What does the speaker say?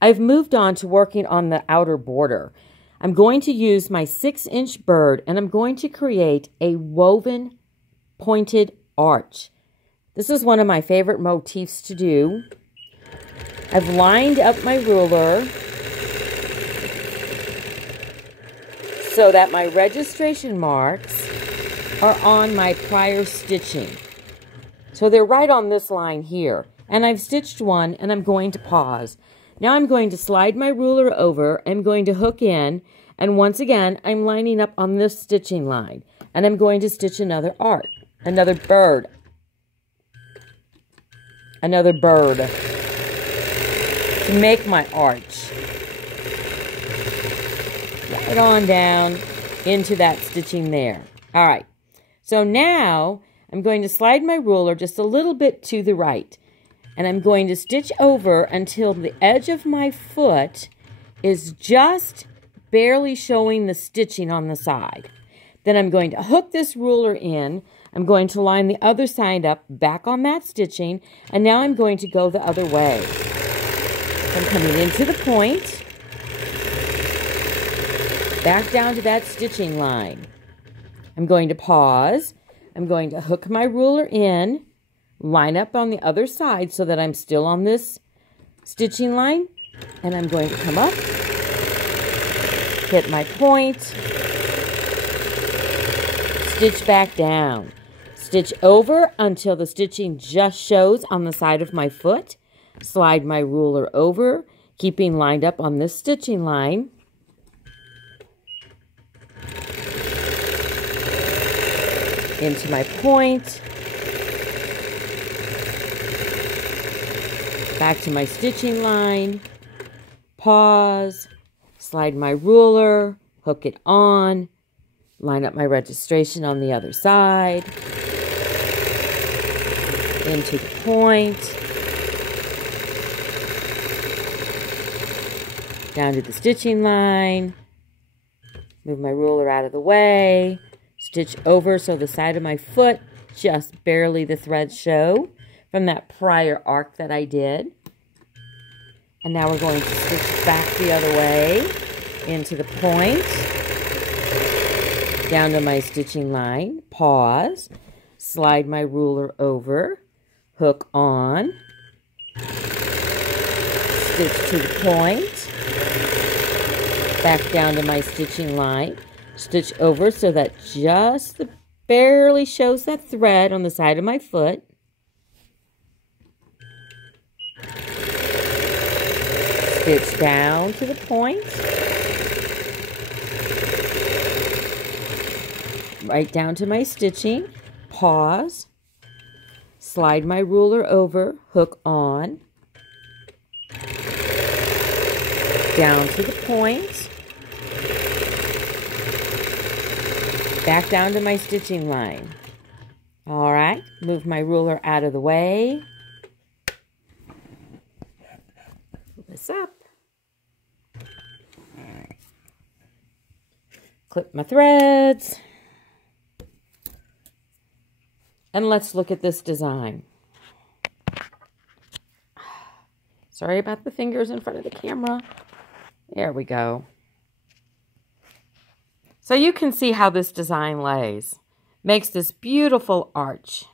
I've moved on to working on the outer border. I'm going to use my 6-inch bird and I'm going to create a woven pointed arch. This is one of my favorite motifs to do. I've lined up my ruler so that my registration marks are on my prior stitching. So they're right on this line here. And I've stitched one and I'm going to pause. Now I'm going to slide my ruler over. I'm going to hook in. And once again, I'm lining up on this stitching line. And I'm going to stitch another bird. Another bird to make my arch. Right on down into that stitching there. All right. So now I'm going to slide my ruler just a little bit to the right. And I'm going to stitch over until the edge of my foot is just barely showing the stitching on the side. Then I'm going to hook this ruler in. I'm going to line the other side up back on that stitching. And now I'm going to go the other way. I'm coming into the point. Back down to that stitching line. I'm going to pause. I'm going to hook my ruler in, line up on the other side so that I'm still on this stitching line, and I'm going to come up, hit my point, stitch back down, stitch over until the stitching just shows on the side of my foot, slide my ruler over, keeping lined up on this stitching line, into my point, back to my stitching line, pause, slide my ruler, hook it on, line up my registration on the other side, into the point, down to the stitching line, move my ruler out of the way, stitch over so the side of my foot, just barely the threads show from that prior arc that I did. And now we're going to stitch back the other way into the point, down to my stitching line, pause, slide my ruler over, hook on, stitch to the point, back down to my stitching line, stitch over so that just barely shows that thread on the side of my foot. Stitch down to the point. Right down to my stitching. Pause. Slide my ruler over, hook on. Down to the point. Back down to my stitching line. All right, move my ruler out of the way. Pull this up. Clip my threads. And let's look at this design. Sorry about the fingers in front of the camera. There we go. So you can see how this design lays. Makes this beautiful arch.